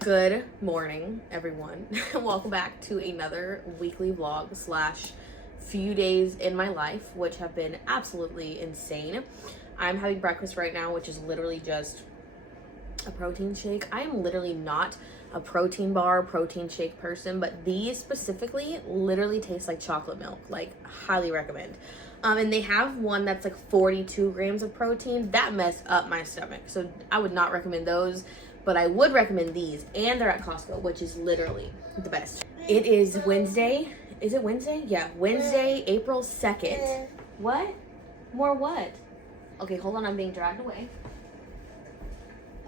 Good morning, everyone. Welcome back to another weekly vlog slash few days in my life, which have been absolutely insane. I'm having breakfast right now, which is literally just a protein shake. I am literally not a protein bar, protein shake person, but these specifically literally taste like chocolate milk. Like, highly recommend. And they have one that's like 42 grams of protein. That messed up my stomach. So I would not recommend those, but I would recommend these. And they're at Costco, which is literally the best. It is Wednesday. Is it Wednesday? Yeah, Wednesday, April 2nd. What? More what? Okay, hold on. I'm being dragged away.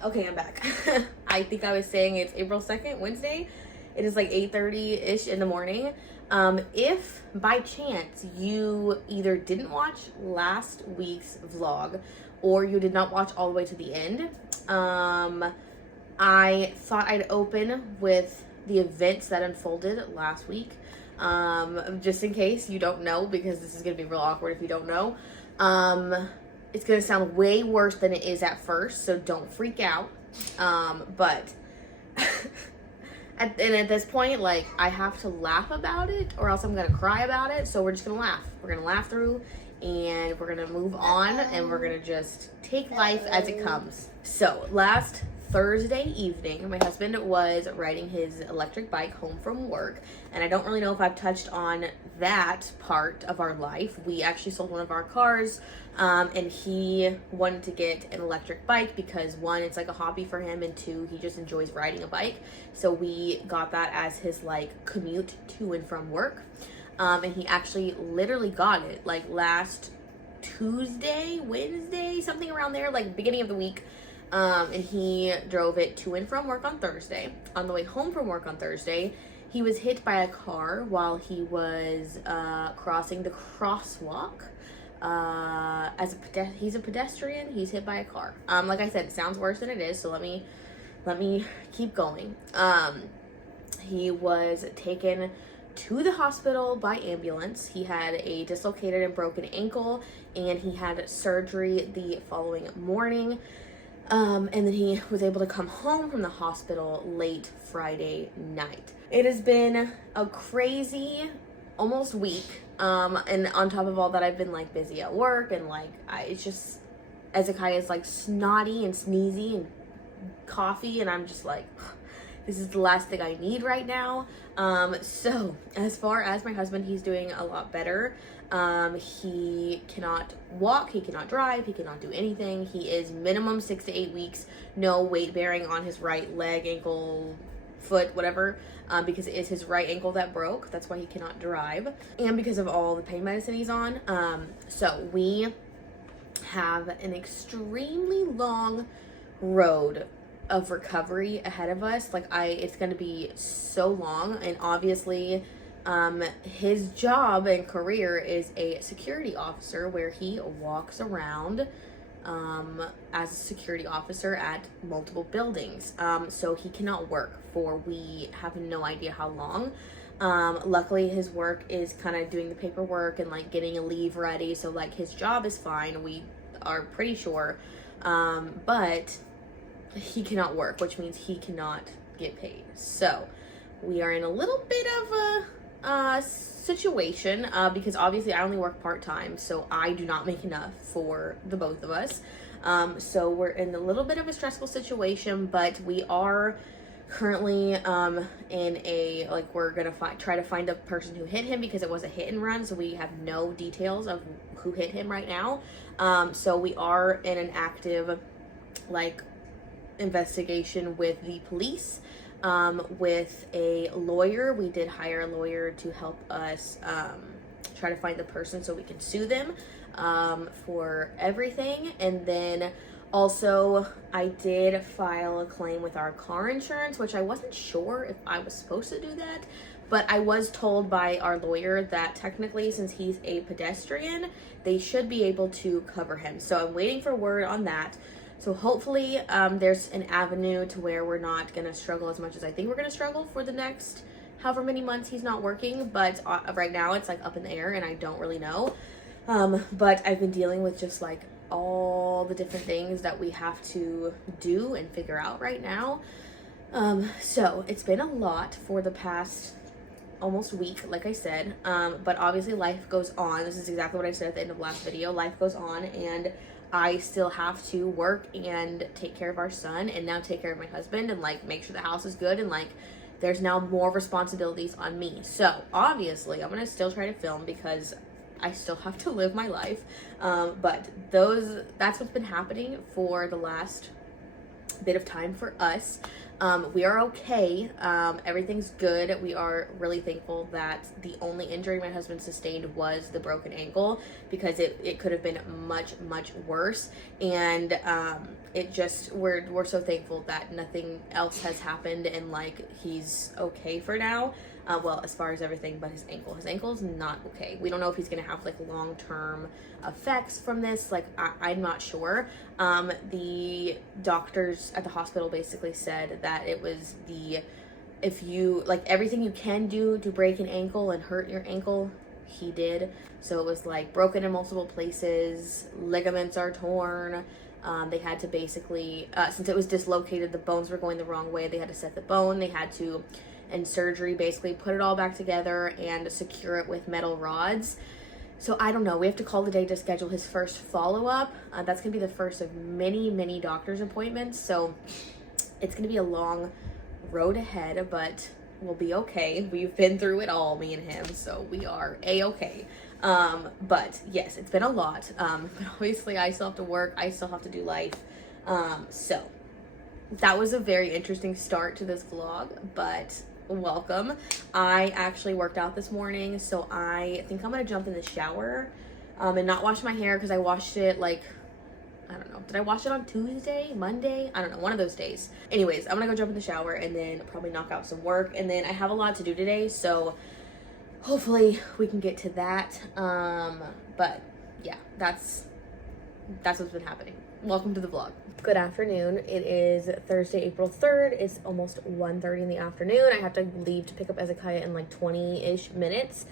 Okay, I'm back. I think I was saying it's April 2nd, Wednesday. It is like 8:30-ish in the morning. If by chance you either didn't watch last week's vlog or you did not watch all the way to the end, I thought I'd open with the events that unfolded last week. Just in case you don't know, because this is going to be real awkward if you don't know. It's going to sound way worse than it is at first, so don't freak out. But at this point, like, I have to laugh about it or else I'm going to cry about it. So we're just going to laugh. We're going to laugh through and we're going to move on and we're going to just take life as it comes. So last Thursday evening, my husband was riding his electric bike home from work, and I don't really know if I've touched on that part of our life. We actually sold one of our cars, and he wanted to get an electric bike because one, it's like a hobby for him, and two, he just enjoys riding a bike. So we got that as his like commute to and from work, and he actually literally got it like last Tuesday, Wednesday, something around there, like beginning of the week. And he drove it to and from work on Thursday. On the way home from work on Thursday, he was hit by a car while he was crossing the crosswalk. He's a pedestrian. He's hit by a car. Like I said, it sounds worse than it is. So let me keep going. He was taken to the hospital by ambulance. He had a dislocated and broken ankle, and he had surgery the following morning. And then he was able to come home from the hospital late Friday night. It has been a crazy almost week. And on top of all that, I've been like busy at work, and like it's just, Ezekiah is like snotty and sneezy and coughy, and I'm just like, this is the last thing I need right now. So as far as my husband, he's doing a lot better. He cannot walk, he cannot drive, he cannot do anything. He is minimum 6 to 8 weeks, no weight bearing on his right leg, ankle, foot, whatever, because it is his right ankle that broke. That's why he cannot drive, and because of all the pain medicine he's on. So we have an extremely long road of recovery ahead of us. Like, it's going to be so long, and obviously his job and career is a security officer, where he walks around as a security officer at multiple buildings. So he cannot work for, we have no idea how long. Luckily his work is kind of doing the paperwork and like getting a leave ready, so like his job is fine, we are pretty sure, but he cannot work, which means he cannot get paid. So we are in a little bit of a situation, because obviously I only work part-time, so I do not make enough for the both of us. So we're in a little bit of a stressful situation, but we are currently in a, like, we're gonna try to find the person who hit him, because it was a hit and run, so we have no details of who hit him right now. So we are in an active like investigation with the police, with a lawyer. We did hire a lawyer to help us try to find the person so we can sue them for everything. And then also I did file a claim with our car insurance, which I wasn't sure if I was supposed to do that, but I was told by our lawyer that technically, since he's a pedestrian, they should be able to cover him. So I'm waiting for word on that. So hopefully there's an avenue to where we're not going to struggle as much as I think we're going to struggle for the next however many months he's not working. But right now it's like up in the air and I don't really know. But I've been dealing with just like all the different things that we have to do and figure out right now. So it's been a lot for the past almost week, like I said, but obviously life goes on. This is exactly what I said at the end of last video. Life goes on, and I still have to work and take care of our son, and now take care of my husband, and like make sure the house is good, and like there's now more responsibilities on me. So obviously I'm gonna still try to film because I still have to live my life, but that's what's been happening for the last bit of time for us. We are okay. Everything's good. We are really thankful that the only injury my husband sustained was the broken ankle, because it could have been much, much worse. And we're so thankful that nothing else has happened, and like he's okay for now. Well, as far as everything but his ankle's not okay. We don't know if he's gonna have like long-term effects from this. Like I'm not sure. The doctors at the hospital basically said that it was if you like everything you can do to break an ankle and hurt your ankle, he did. So it was like broken in multiple places, ligaments are torn. They had to basically, since it was dislocated, the bones were going the wrong way. They had to set the bone. They had to, in surgery, basically put it all back together and secure it with metal rods. So I don't know. We have to call the day to schedule his first follow-up. That's going to be the first of many, many doctor's appointments. So it's going to be a long road ahead, but we'll be okay. We've been through it all, me and him, so we are A-okay. But yes, it's been a lot. But obviously I still have to work. I still have to do life. So that was a very interesting start to this vlog, but welcome. I actually worked out this morning, so I think I'm gonna jump in the shower and not wash my hair, because I washed it like, I don't know, did I wash it on Tuesday, Monday? I don't know, one of those days. Anyways, I'm gonna go jump in the shower and then probably knock out some work, and then I have a lot to do today, so hopefully we can get to that. But yeah, that's what's been happening. Welcome to the vlog. Good afternoon. It is Thursday, April 3rd. It's almost 1:30 in the afternoon. I have to leave to pick up Ezekiah in like 20-ish minutes.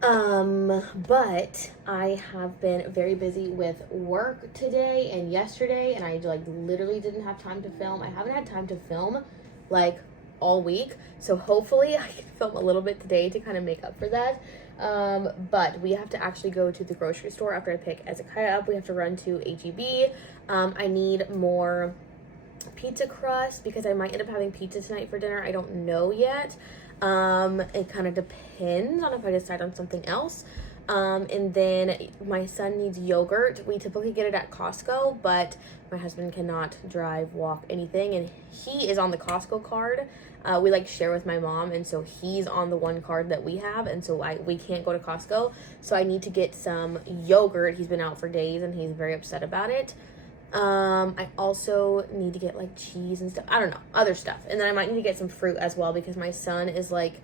But I have been very busy with work today and yesterday, and I like literally didn't have time to film. I haven't had time to film like all week, so hopefully I can film a little bit today to kind of make up for that. But we have to actually go to the grocery store after I pick Ezekiah up. We have to run to H-E-B. I need more pizza crust because I might end up having pizza tonight for dinner. I don't know yet. It kind of depends on if I decide on something else. And then my son needs yogurt. We typically get it at Costco, but my husband cannot drive, walk, anything, and he is on the Costco card. We like share with my mom, and so he's on the one card that we have, and so we can't go to Costco. So I need to get some yogurt. He's been out for days and he's very upset about it. I also need to get like cheese and stuff. I don't know, other stuff. And then I might need to get some fruit as well, because my son is like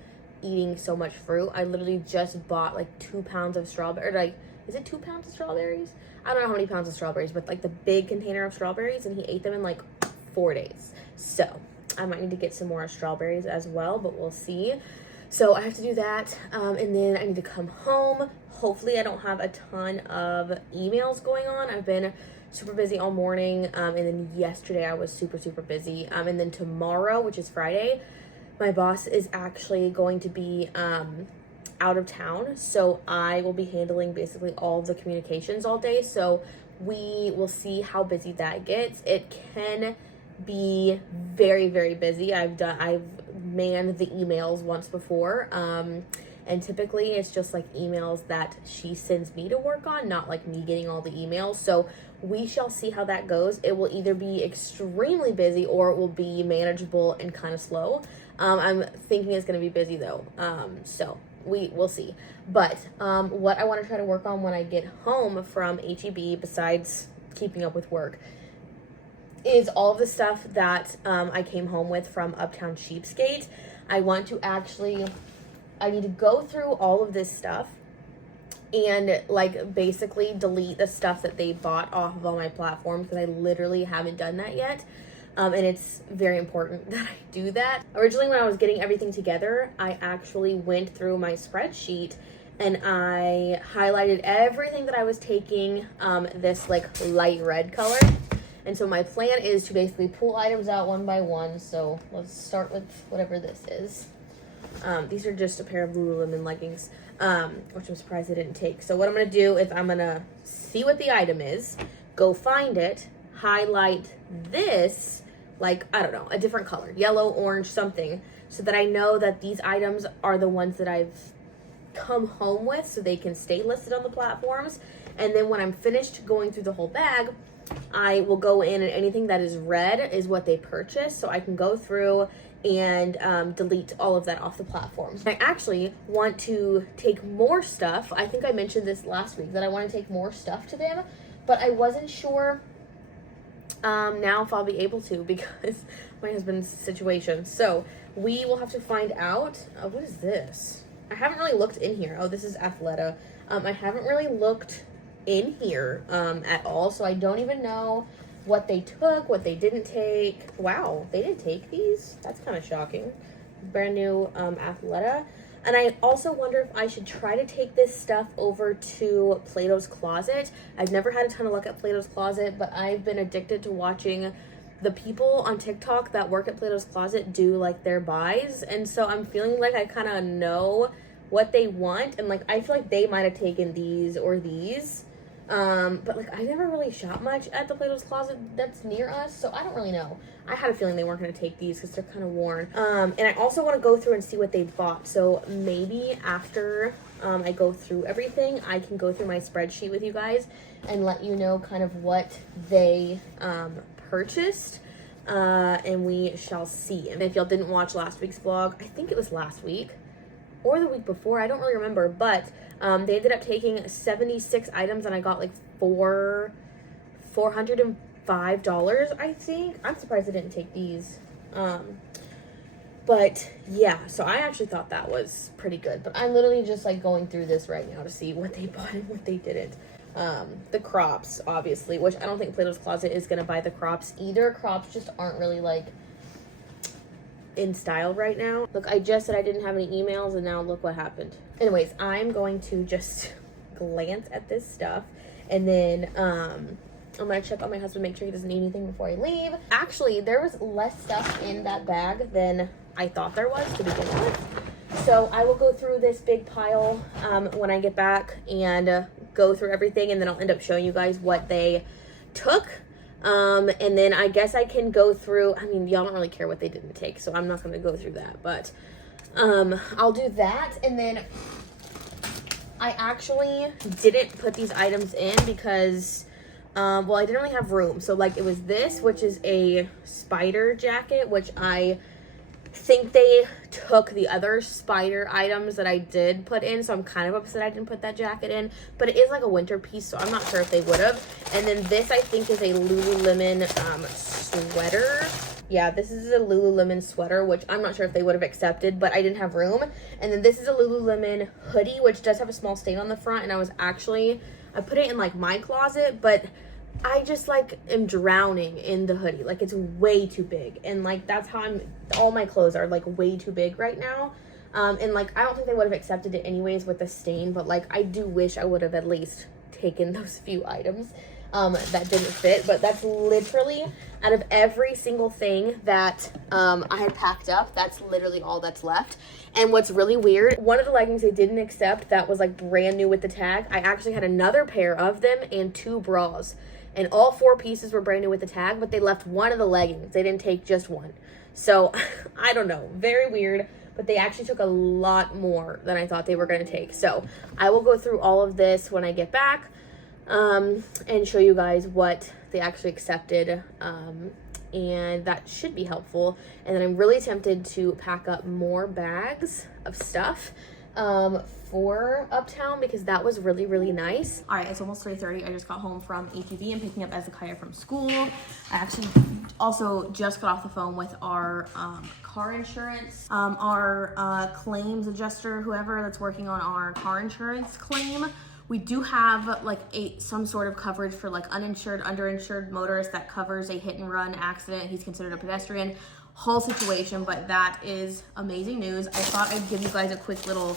eating so much fruit. I literally just bought like 2 pounds of strawberry, like, is it 2 pounds of strawberries? I don't know how many pounds of strawberries, but like the big container of strawberries, and he ate them in like 4 days. So I might need to get some more strawberries as well, but we'll see. So I have to do that. And then I need to come home. Hopefully I don't have a ton of emails going on. I've been super busy all morning. And then yesterday I was super, super busy. And then tomorrow, which is Friday, my boss is actually going to be out of town. So I will be handling basically all of the communications all day. So we will see how busy that gets. It can be very, very busy. I've manned the emails once before. And typically it's just like emails that she sends me to work on, not like me getting all the emails. So we shall see how that goes. It will either be extremely busy or it will be manageable and kind of slow. I'm thinking it's going to be busy though. So we'll see. But what I want to try to work on when I get home from HEB, besides keeping up with work, is all of the stuff that I came home with from Uptown Cheapskate. I need to go through all of this stuff and like basically delete the stuff that they bought off of all my platforms, because I literally haven't done that yet. And it's very important that I do that. Originally, when I was getting everything together, I actually went through my spreadsheet and I highlighted everything that I was taking this like light red color. And so my plan is to basically pull items out one by one. So let's start with whatever this is. These are just a pair of Lululemon leggings, which I'm surprised I didn't take. So what I'm going to do is I'm going to see what the item is, go find it, highlight this, like, I don't know, a different color, yellow, orange, something, so that I know that these items are the ones that I've come home with so they can stay listed on the platforms. And then when I'm finished going through the whole bag, I will go in, and anything that is red is what they purchased, so I can go through and delete all of that off the platform. I actually want to take more stuff. I think I mentioned this last week that I want to take more stuff to them, but I wasn't sure now if I'll be able to because my husband's situation. So we will have to find out. What is this? I haven't really looked in here. Oh, this is Athleta. I haven't really looked in here at all, so I don't even know what they took, what they didn't take. Wow, they didn't take these? That's kind of shocking. Brand new Athleta. And I also wonder if I should try to take this stuff over to Plato's Closet. I've never had a ton of luck at Plato's Closet, but I've been addicted to watching the people on TikTok that work at Plato's Closet do like their buys. And so I'm feeling like I kind of know what they want. And like, I feel like they might have taken these or these. But like, I never really shop much at the Plato's Closet that's near us, so I don't really know. I had a feeling they weren't going to take these because they're kind of worn. And I also want to go through and see what they bought. So maybe after I go through everything, I can go through my spreadsheet with you guys and let you know kind of what they purchased. And we shall see. And if y'all didn't watch last week's vlog, I think it was last week or the week before, I don't really remember, but they ended up taking 76 items, and I got like $405, I think. I'm surprised I didn't take these. But yeah, so I actually thought that was pretty good. But I'm literally just like going through this right now to see what they bought and what they didn't. The crops, obviously, which I don't think Plato's Closet is gonna buy the crops either. Crops just aren't really like in style right now. Look, I just said I didn't have any emails, and now look what happened. Anyways, I'm going to just glance at this stuff, and then I'm gonna check on my husband, make sure he doesn't need anything before I leave. Actually, there was less stuff in that bag than I thought there was to begin with, so I will go through this big pile when I get back and go through everything, and then I'll end up showing you guys what they took. And then I guess I can go through, I mean, y'all don't really care what they didn't take, so I'm not going to go through that, but, I'll do that. And then I actually didn't put these items in because, well, I didn't really have room. So like, it was this, which is a spider jacket, which I think they took the other spider items that I did put in, so I'm kind of upset I didn't put that jacket in, but it is like a winter piece, so I'm not sure if they would have. And then this, I think, is a Lululemon sweater. Yeah, this is a Lululemon sweater, which I'm not sure if they would have accepted, but I didn't have room. And then this is a Lululemon hoodie, which does have a small stain on the front, and I put it in like my closet, but I just like am drowning in the hoodie. Like, it's way too big, and like that's how all my clothes are like way too big right now. And like, I don't think they would have accepted it anyways with the stain, but like, I do wish I would have at least taken those few items that didn't fit. But that's literally, out of every single thing that I had packed up, that's literally all that's left. And what's really weird, one of the leggings they didn't accept that was like brand new with the tag, I actually had another pair of them and 2 bras. And all 4 pieces were brand new with the tag, but they left one of the leggings. They didn't take just one. So, I don't know. Very weird. But they actually took a lot more than I thought they were going to take. So, I will go through all of this when I get back and show you guys what they actually accepted. And that should be helpful. And then I'm really tempted to pack up more bags of stuff for Uptown, because that was really, really nice. All right, it's almost 3:30. I just got home from HEB and picking up Ezekiah from school. I actually also just got off the phone with our car insurance, our claims adjuster, whoever that's working on our car insurance claim. We do have like some sort of coverage for like uninsured, underinsured motorists that covers a hit and run accident. He's considered a pedestrian. Whole situation, but that is amazing news. I thought I'd give you guys a quick little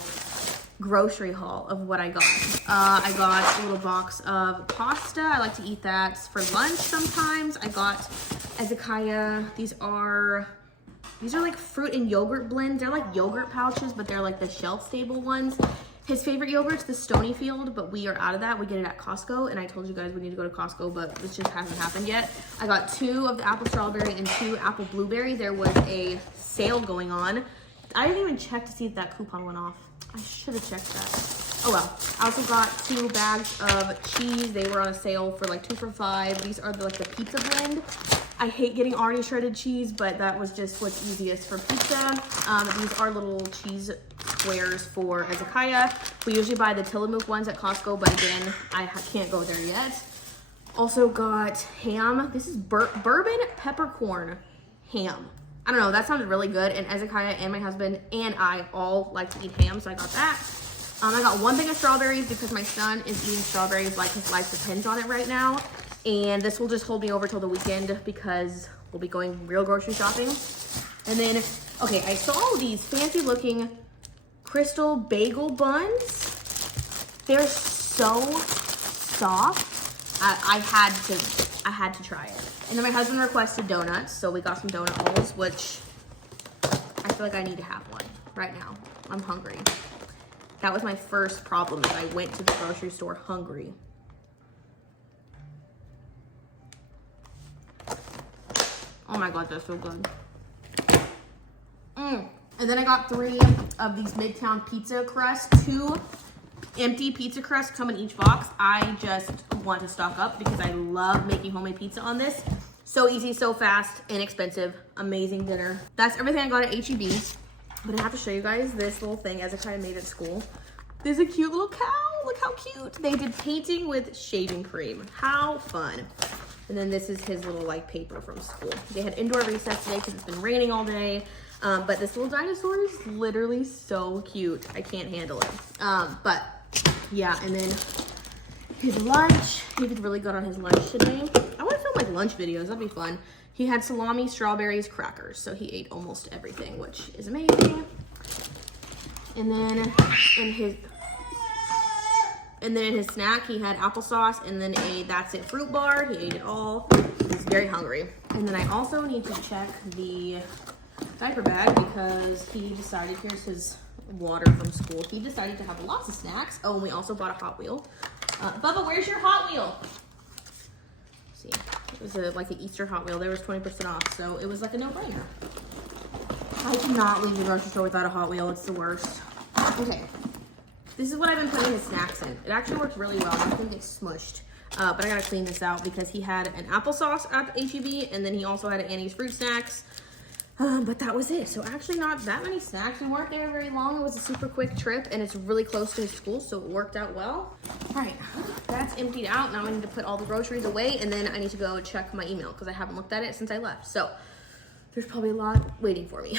grocery haul of what I got. I got a little box of pasta. I like to eat that for lunch sometimes. I got Ezekiah. These are like fruit and yogurt blends. They're like yogurt pouches, but they're like the shelf stable ones. His favorite yogurt's the Stonyfield, but we are out of that. We get it at Costco, and I told you guys we need to go to Costco, but this just hasn't happened yet. I got 2 of the apple strawberry and 2 apple blueberry. There was a sale going on. I didn't even check to see if that coupon went off. I should have checked that. Oh well. I also got 2 bags of cheese. They were on a sale for like 2 for $5. These are like the pizza blend. I hate getting already shredded cheese, but that was just what's easiest for pizza. These are little cheese squares for Ezekiah. We usually buy the Tillamook ones at Costco, but again, I can't go there yet. Also got ham. This is bourbon peppercorn ham. I don't know, that sounded really good, and Ezekiah and my husband and I all like to eat ham, so I got that. I got 1 thing of strawberries because my son is eating strawberries like his life depends on it right now. And this will just hold me over till the weekend because we'll be going real grocery shopping. And then, okay, I saw these fancy looking crystal bagel buns. They're so soft. I had to try it. And then my husband requested donuts, so we got some donut holes, which I feel like I need to have one right now. I'm hungry. That was my first problem, is I went to the grocery store hungry. Oh my God, they're so good. And then I got 3 of these Midtown pizza crusts. 2 empty pizza crusts come in each box. I just want to stock up because I love making homemade pizza on this. So easy, so fast, inexpensive, amazing dinner. That's everything I got at H-E-B. But I have to show you guys this little thing Ezekiah made at school. There's a cute little cow. Look how cute. They did painting with shaving cream. How fun. And then this is his little like paper from school. They had indoor recess today because it's been raining all day. But this little dinosaur is literally so cute. I can't handle it. But yeah, and then his lunch. He did really good on his lunch today. I want to film like lunch videos. That'd be fun. He had salami, strawberries, crackers. So he ate almost everything, which is amazing. And then in his snack, he had applesauce and then a That's It fruit bar. He ate it all. He's very hungry. And then I also need to check the diaper bag because he decided, here's his water from school. He decided to have lots of snacks. Oh, and we also bought a Hot Wheel. Bubba, where's your Hot Wheel? Let's see, it was like an Easter Hot Wheel. There was 20% off, so it was like a no-brainer. I cannot leave the grocery store without a Hot Wheel. It's the worst. Okay. This is what I've been putting his snacks in. It actually works really well. Nothing gets smushed. But I gotta clean this out because he had an applesauce at H-E-B and then he also had Annie's fruit snacks. But that was it. So actually not that many snacks. We weren't there very long. It was a super quick trip and it's really close to his school, so it worked out well. All right, that's emptied out. Now I need to put all the groceries away and then I need to go check my email because I haven't looked at it since I left. So there's probably a lot waiting for me.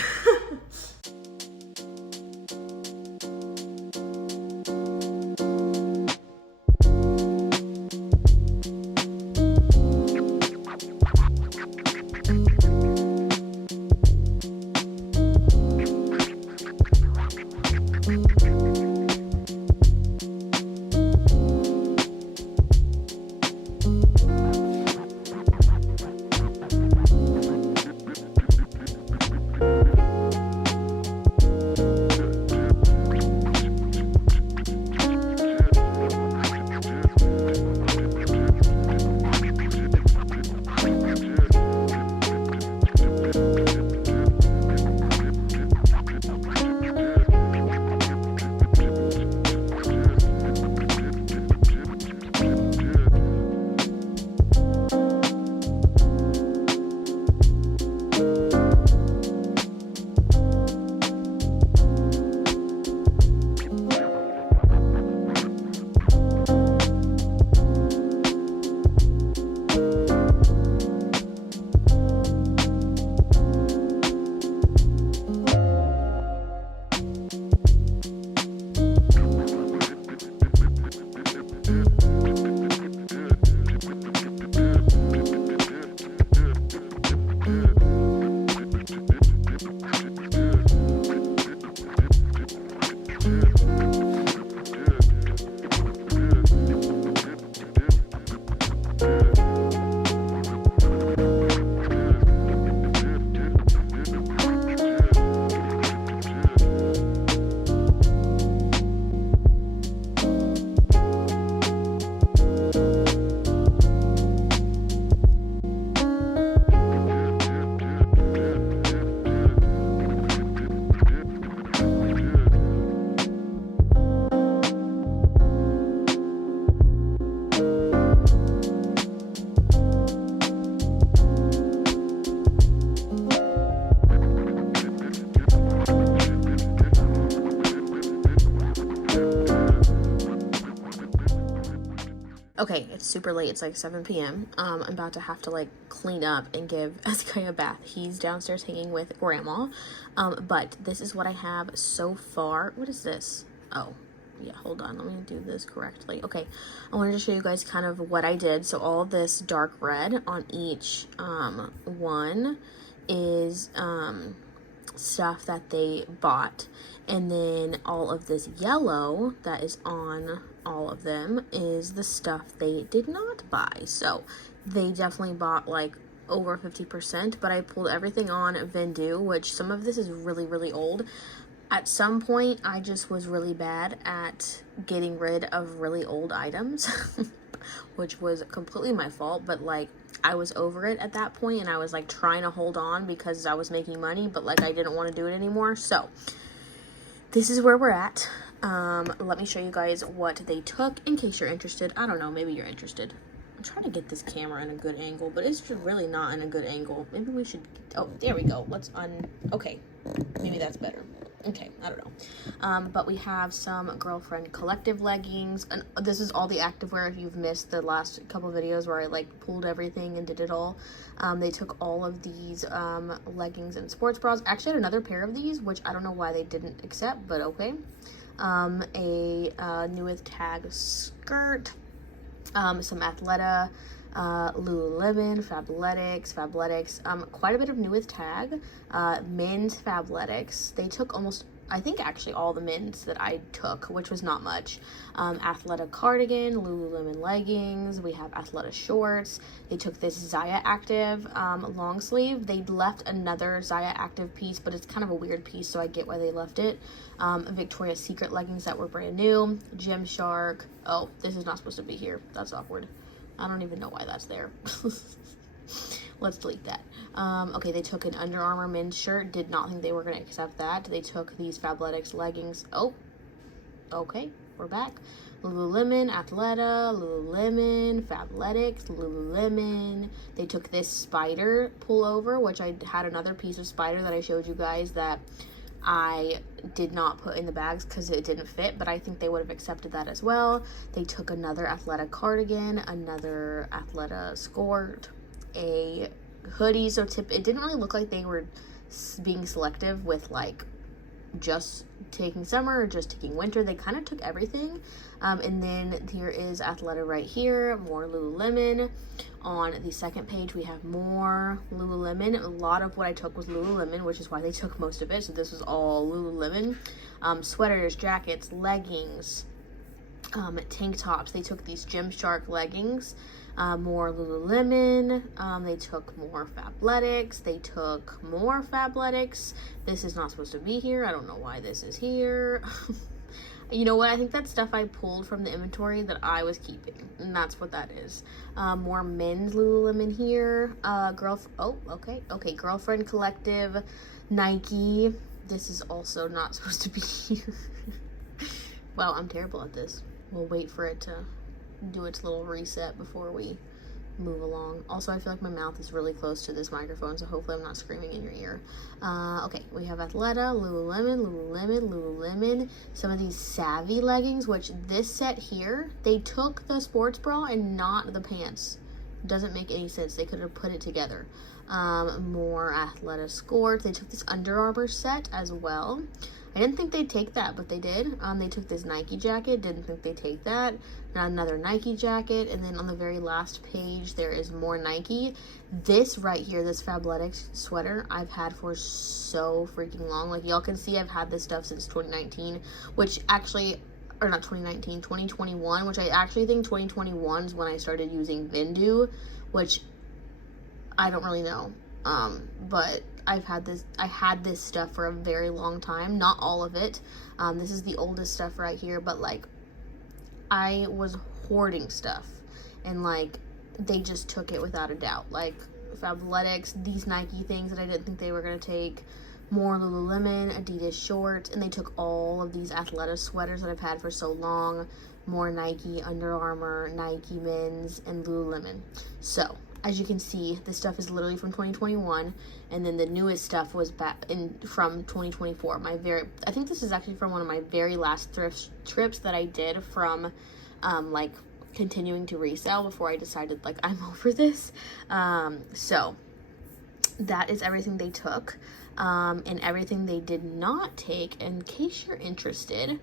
Okay, it's super late. It's like 7 p.m. I'm about to have to like clean up and give Ezekiel a bath. He's downstairs hanging with grandma. But this is what I have so far. What is this? Oh, yeah, hold on. Let me do this correctly. Okay, I wanted to show you guys kind of what I did. So all this dark red on each one is stuff that they bought, and then all of this yellow that is on all of them is the stuff they did not buy. So they definitely bought like over 50%, but I pulled everything on Vendu, which some of this is really, really old. At some point, I just was really bad at getting rid of really old items, which was completely my fault, but like I was over it at that point, and I was like trying to hold on because I was making money, but like I didn't want to do it anymore. So this is where we're at. Let me show you guys what they took in case you're interested. I don't know, maybe you're interested. I'm trying to get this camera in a good angle, but it's just really not in a good angle. Maybe we should, oh, there we go. Okay, maybe that's better. Okay, I don't know. But we have some Girlfriend Collective leggings, and this is all the activewear if you've missed the last couple videos where I like pulled everything and did it all. They took all of these leggings and sports bras. Actually, I had another pair of these, which I don't know why they didn't accept, but okay. A new with tag skirt, some Athleta, Lululemon, Fabletics, quite a bit of new with tag, men's Fabletics. They took almost, I think actually all the men's that I took, which was not much. Athleta cardigan, Lululemon leggings, we have Athleta shorts. They took this Zaya Active long sleeve. They left another Zaya Active piece, but it's kind of a weird piece, so I get why they left it. Victoria's Secret leggings that were brand new. Gymshark. Oh, this is not supposed to be here. That's awkward. I don't even know why that's there. Let's delete that. Okay, they took an Under Armour men's shirt. Did not think they were going to accept that. They took these Fabletics leggings. Oh, okay, we're back. Lululemon, Athleta, Lululemon, Fabletics, Lululemon. They took this spider pullover, which I had another piece of spider that I showed you guys that I did not put in the bags because it didn't fit, but I think they would have accepted that as well. They took another Athleta cardigan, another Athleta skirt, a hoodie. So it didn't really look like they were being selective with like just taking summer or just taking winter. They kind of took everything. And then here is Athleta right here, more Lululemon. On the second page, we have more Lululemon. A lot of what I took was Lululemon, which is why they took most of it. So this was all Lululemon. Sweaters, jackets, leggings, tank tops. They took these Gymshark leggings. More Lululemon. They took more Fabletics. They took more Fabletics. This is not supposed to be here. I don't know why this is here. You know what? I think that's stuff I pulled from the inventory that I was keeping, and that's what that is. More men's Lululemon here. Girlfriend Collective, Nike. This is also not supposed to be here. Well, I'm terrible at this. We'll wait for it to do its little reset before we move along. Also, I feel like my mouth is really close to this microphone, so hopefully I'm not screaming in your ear. Okay, we have Athleta, Lululemon, some of these Savvy leggings, which this set here, they took the sports bra and not the pants. Doesn't make any sense. They could have put it together. More Athleta skirts. They took this Under Armour set as well. I didn't think they'd take that, but they did. They took this Nike jacket. Didn't think they'd take that. Another Nike jacket. And then on the very last page, there is more Nike. This right here, this Fabletics sweater, I've had for so freaking long. Like, y'all can see I've had this stuff since 2019, which actually, or not 2019, 2021, which I actually think 2021 is when I started using Vendu, which I don't really know. But I had this stuff for a very long time. Not all of it. This is the oldest stuff right here, but like I was hoarding stuff, and like they just took it without a doubt. Like Fabletics, these Nike things that I didn't think they were gonna take, more Lululemon, Adidas shorts, and they took all of these Athleta sweaters that I've had for so long, more Nike, Under Armour, Nike men's, and Lululemon. So as you can see, this stuff is literally from 2021, and then the newest stuff was back from 2024. I think this is actually from one of my very last thrift trips that I did from, like continuing to resell before I decided like I'm over this. So that is everything they took. And everything they did not take, in case you're interested,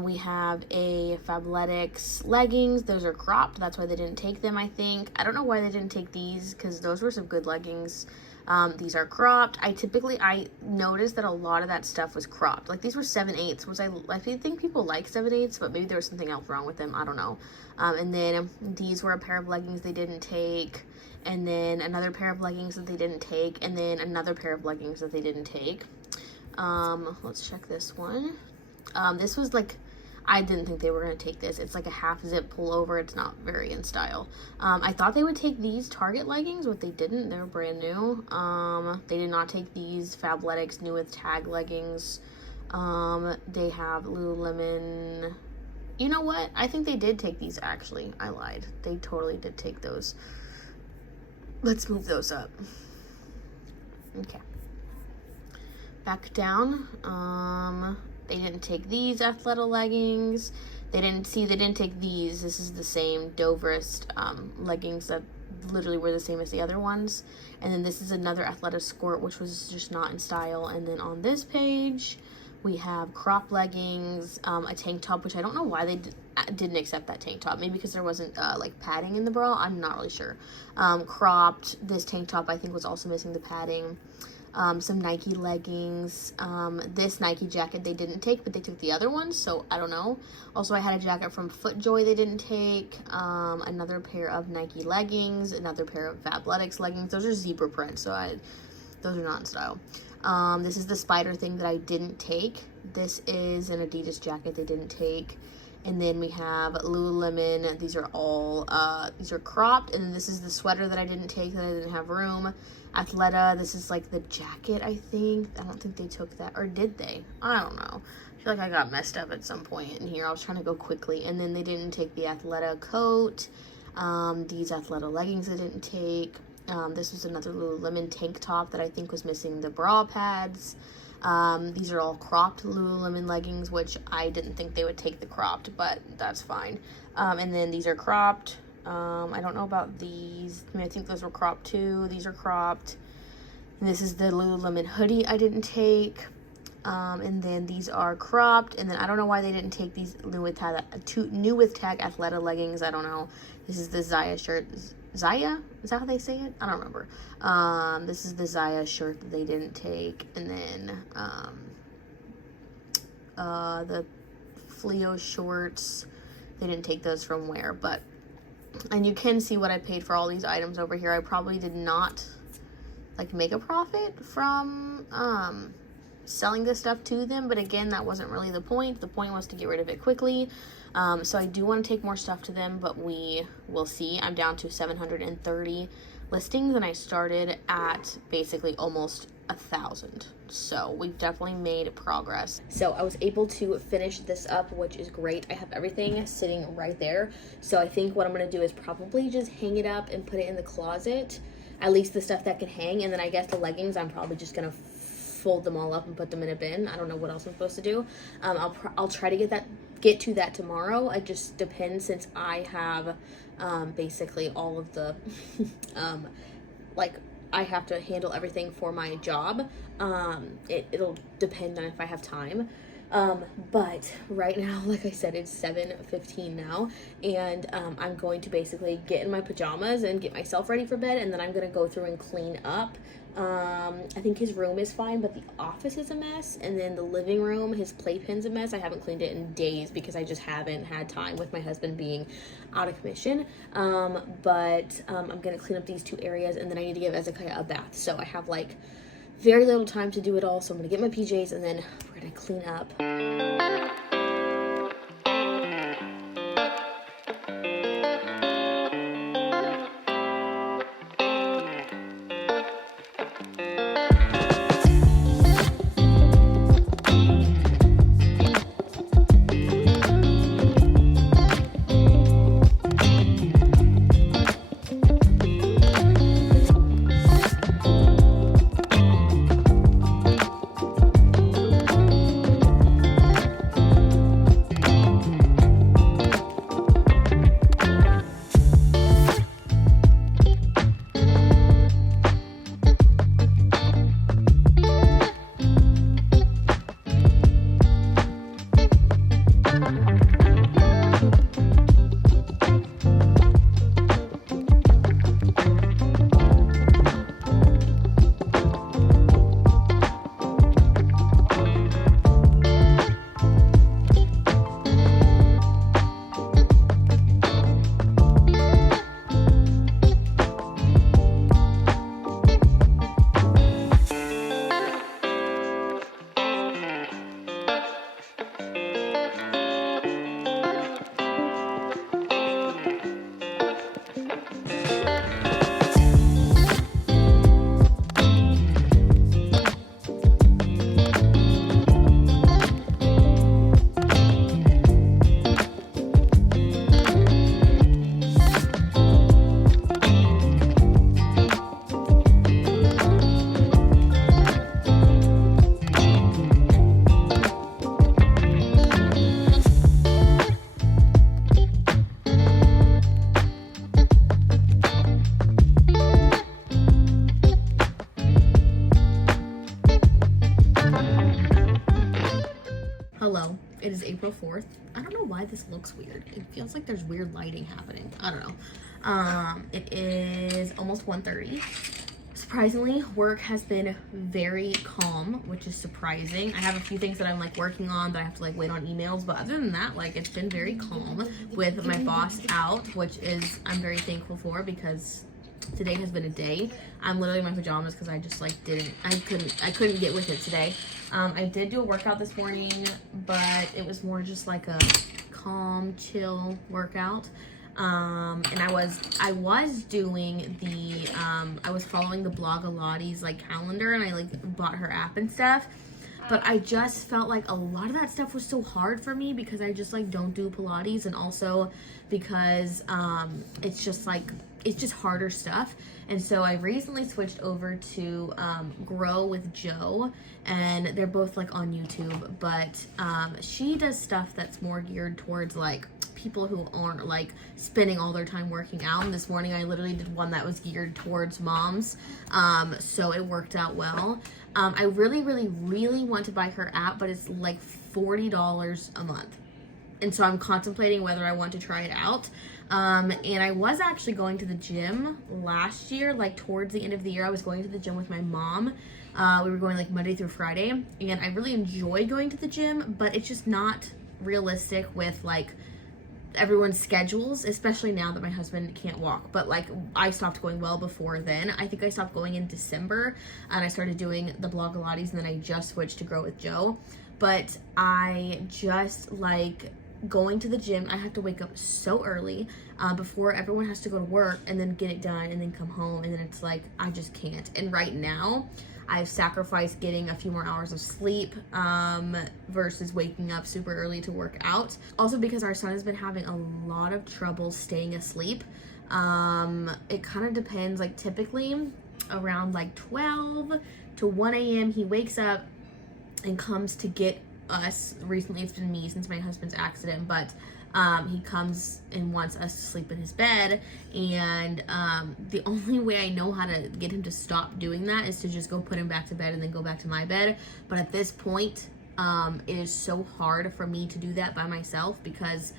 we have a Fabletics leggings. Those are cropped. That's why they didn't take them, I think. I don't know why they didn't take these, because those were some good leggings. These are cropped. I noticed that a lot of that stuff was cropped. Like these were 7/8, which I think people like 7/8, but maybe there was something else wrong with them. I don't know. And then these were a pair of leggings they didn't take. And then another pair of leggings that they didn't take, and then another pair of leggings that they didn't take. Let's check this one. This was like, I didn't think they were going to take this. It's like a half zip pullover. It's not very in style. I thought they would take these Target leggings, but they didn't. They're brand new. They did not take these Fabletics new with tag leggings. They have Lululemon. You know what? I think they did take these, actually. I lied. They totally did take those. Let's move those up. Okay. Back down. They didn't take these Athleta leggings. They didn't take these. This is the same Dovrist leggings that literally were the same as the other ones. And then this is another Athleta skirt, which was just not in style. And then on this page, we have crop leggings, a tank top, which I don't know why they didn't accept that tank top. Maybe because there wasn't like padding in the bra. I'm not really sure. Cropped. This tank top I think was also missing the padding. Some Nike leggings. This Nike jacket they didn't take, but they took the other ones, so I don't know. Also, I had a jacket from FootJoy they didn't take. Another pair of Nike leggings. Another pair of Fabletics leggings. Those are zebra print, so those are not in style. This is the spider thing that I didn't take. This is an Adidas jacket they didn't take. And then we have Lululemon. These are all, these are cropped. And then this is the sweater that I didn't take that I didn't have room. Athleta, this is like the jacket, I think. I don't think they took that. Or did they? I don't know. I feel like I got messed up at some point in here. I was trying to go quickly. And then they didn't take the Athleta coat. These Athleta leggings they didn't take. This was another Lululemon tank top that I think was missing the bra pads. These are all cropped Lululemon leggings, which I didn't think they would take the cropped, but that's fine. And then these are cropped. I don't know about these. I think those were cropped too. These are cropped. And this is the Lululemon hoodie I didn't take. And then these are cropped. And then I don't know why they didn't take these new with tag Athleta leggings. I don't know. This is the Zaya shirt. Zaya? Is that how they say it? I don't remember. This is the Zaya shirt that they didn't take. And then the Fleo shorts. They didn't take those from where, but... And you can see what I paid for all these items over here. I probably did not, like, make a profit from selling this stuff to them. But again, that wasn't really the point. The point was to get rid of it quickly. So I do want to take more stuff to them, but we will see. I'm down to 730 listings, and I started at basically almost 1,000. So we've definitely made progress. So I was able to finish this up, which is great. I have everything sitting right there. So I think what I'm going to do is probably just hang it up and put it in the closet. At least the stuff that can hang. And then I guess the leggings, I'm probably just going to fold them all up and put them in a bin. I don't know what else I'm supposed to do. I'll try to get to that tomorrow. It just depends, since I have basically all of the like, I have to handle everything for my job. It'll depend on if I have time. But right now, like I said, it's 7:15 now, and I'm going to basically get in my pajamas and get myself ready for bed, and then I'm going to go through and clean up. I think his room is fine, but the office is a mess, and then the living room, his playpen's a mess. I haven't cleaned it in days because I just haven't had time with my husband being out of commission. But I'm going to clean up these two areas, and then I need to give Ezekiah a bath. So I have like very little time to do it all, so I'm going to get my PJs, and then we're going to clean up. April 4th. I don't know why this looks weird. It feels like there's weird lighting happening. I don't know. It is almost 1:30. Surprisingly, work has been very calm, which is surprising. I have a few things that I'm like working on, but I have to like wait on emails. But other than that, like it's been very calm with my boss out, which is I'm very thankful for because today has been a day. I'm literally in my pajamas because I just like I couldn't get with it today. I did do a workout this morning, but it was more just like a calm, chill workout. And I was doing the I was following the Blogilates like calendar, and I like bought her app and stuff, but I just felt like a lot of that stuff was so hard for me because I just like don't do Pilates, and also because it's just harder stuff. And so I recently switched over to Grow with Joe, and they're both like on YouTube, but she does stuff that's more geared towards like people who aren't like spending all their time working out. And this morning I literally did one that was geared towards moms, so it worked out well. I really want to buy her app, but it's like $40 a month, and so I'm contemplating whether I want to try it out. And I was actually going to the gym last year, like towards the end of the year. I was going to the gym with my mom. We were going like Monday through Friday, and I really enjoy going to the gym, but it's just not realistic with like everyone's schedules, especially now that my husband can't walk. But like I stopped going well before then. I think I stopped going in December, and I started doing the Blogilates, and then I just switched to Grow with Joe. But I just like going to the gym. I have to wake up so early before everyone has to go to work, and then get it done, and then come home, and then it's like I just can't. And right now I've sacrificed getting a few more hours of sleep versus waking up super early to work out. Also because our son has been having a lot of trouble staying asleep. It kind of depends, like typically around like 12 to 1 a.m. he wakes up and comes to get us. Recently it's been me since my husband's accident, but he comes and wants us to sleep in his bed, and the only way I know how to get him to stop doing that is to just go put him back to bed and then go back to my bed. But at this point it is so hard for me to do that by myself because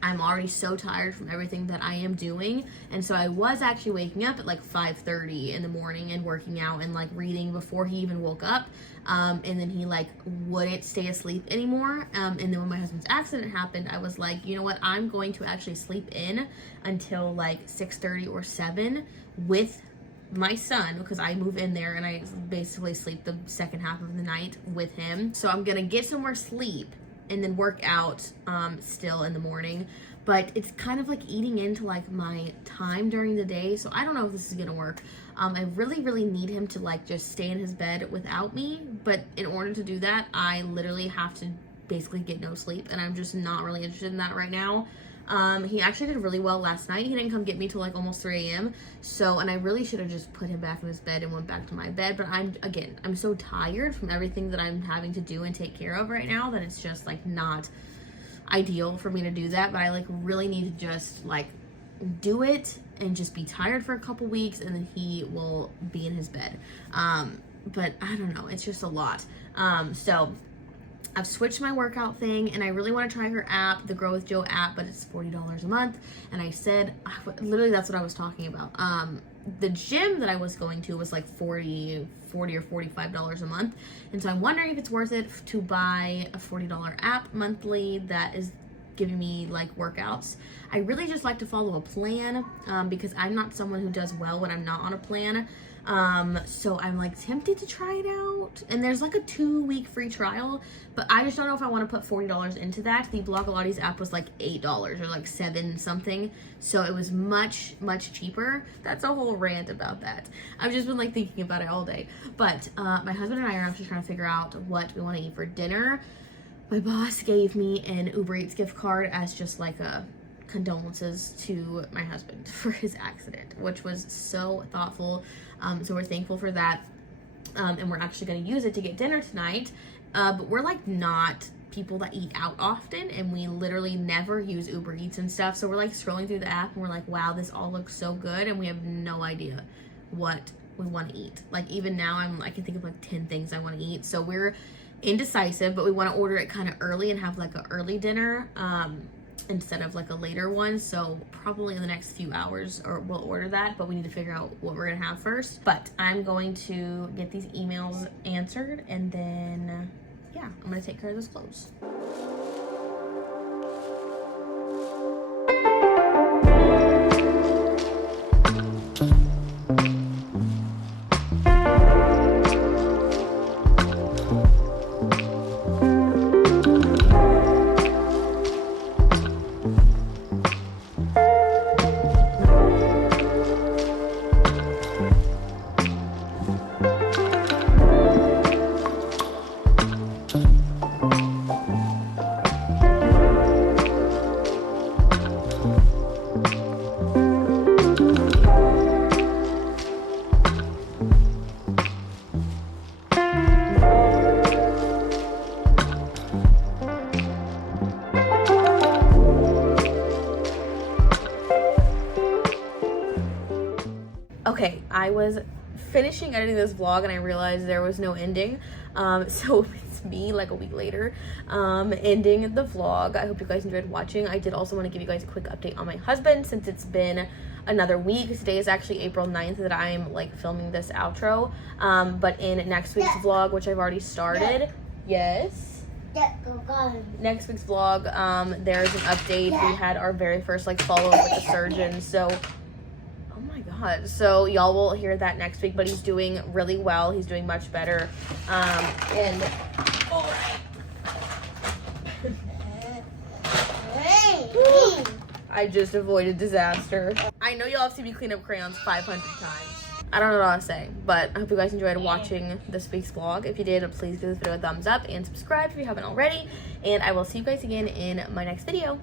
I'm already so tired from everything that I am doing. And so I was actually waking up at like 5:30 in the morning and working out and like reading before he even woke up. And then he like wouldn't stay asleep anymore. And then when my husband's accident happened, I was like, you know what, I'm going to actually sleep in until like 6:30 or 7 with my son, because I move in there and I basically sleep the second half of the night with him. So I'm gonna get some more sleep and then work out still in the morning. But it's kind of like eating into like my time during the day, so I don't know if this is gonna work. I really need him to like just stay in his bed without me, but in order to do that I literally have to basically get no sleep, and I'm just not really interested in that right now. He actually did really well last night. He didn't come get me till like almost 3 a.m. So, and I really should have just put him back in his bed and went back to my bed. But I'm so tired from everything that I'm having to do and take care of right now that it's just like not ideal for me to do that. But I like really need to just like do it and just be tired for a couple weeks, and then he will be in his bed. But I don't know, it's just a lot. So I've switched my workout thing, and I really want to try her app, the Grow with Joe app, but it's $40 a month. And I said, literally that's what I was talking about. The gym that I was going to was like $40 or $45 a month. And so I'm wondering if it's worth it to buy a $40 app monthly that is giving me like workouts. I really just like to follow a plan because I'm not someone who does well when I'm not on a plan. So I'm like tempted to try it out, and there's like a 2-week free trial, but I just don't know if I want to put $40 into that. The Blogilates app was like $8 or like 7 something, so it was much cheaper. That's a whole rant about that. I've just been like thinking about it all day. But my husband and I are actually trying to figure out what we want to eat for dinner. My boss gave me an Uber Eats gift card as just like a condolences to my husband for his accident, which was so thoughtful. So we're thankful for that. And we're actually going to use it to get dinner tonight. But we're like not people that eat out often, and we literally never use Uber Eats and stuff. So we're like scrolling through the app and we're like, wow, this all looks so good, and we have no idea what we want to eat. Like even now I can think of like 10 things I want to eat. So we're indecisive, but we want to order it kind of early and have like an early dinner instead of like a later one. So probably in the next few hours or we'll order that, but we need to figure out what we're gonna have first. But I'm going to get these emails answered, and then yeah, I'm gonna take care of those clothes. Okay, I was finishing editing this vlog and I realized there was no ending. So it's me like a week later ending the vlog. I hope you guys enjoyed watching. I did also want to give you guys a quick update on my husband since it's been another week. Today is actually April 9th that I'm like filming this outro. But in next week's vlog, which I've already started, next week's vlog, there's an update. We had our very first like follow-up with the surgeon. So so y'all will hear that next week, but he's doing really well. He's doing much better. And all right. I just avoided disaster. I know y'all have seen me clean up crayons 500 times. I don't know what to say, but I hope you guys enjoyed watching this week's vlog. If you did, please give this video a thumbs up and subscribe if you haven't already. And I will see you guys again in my next video.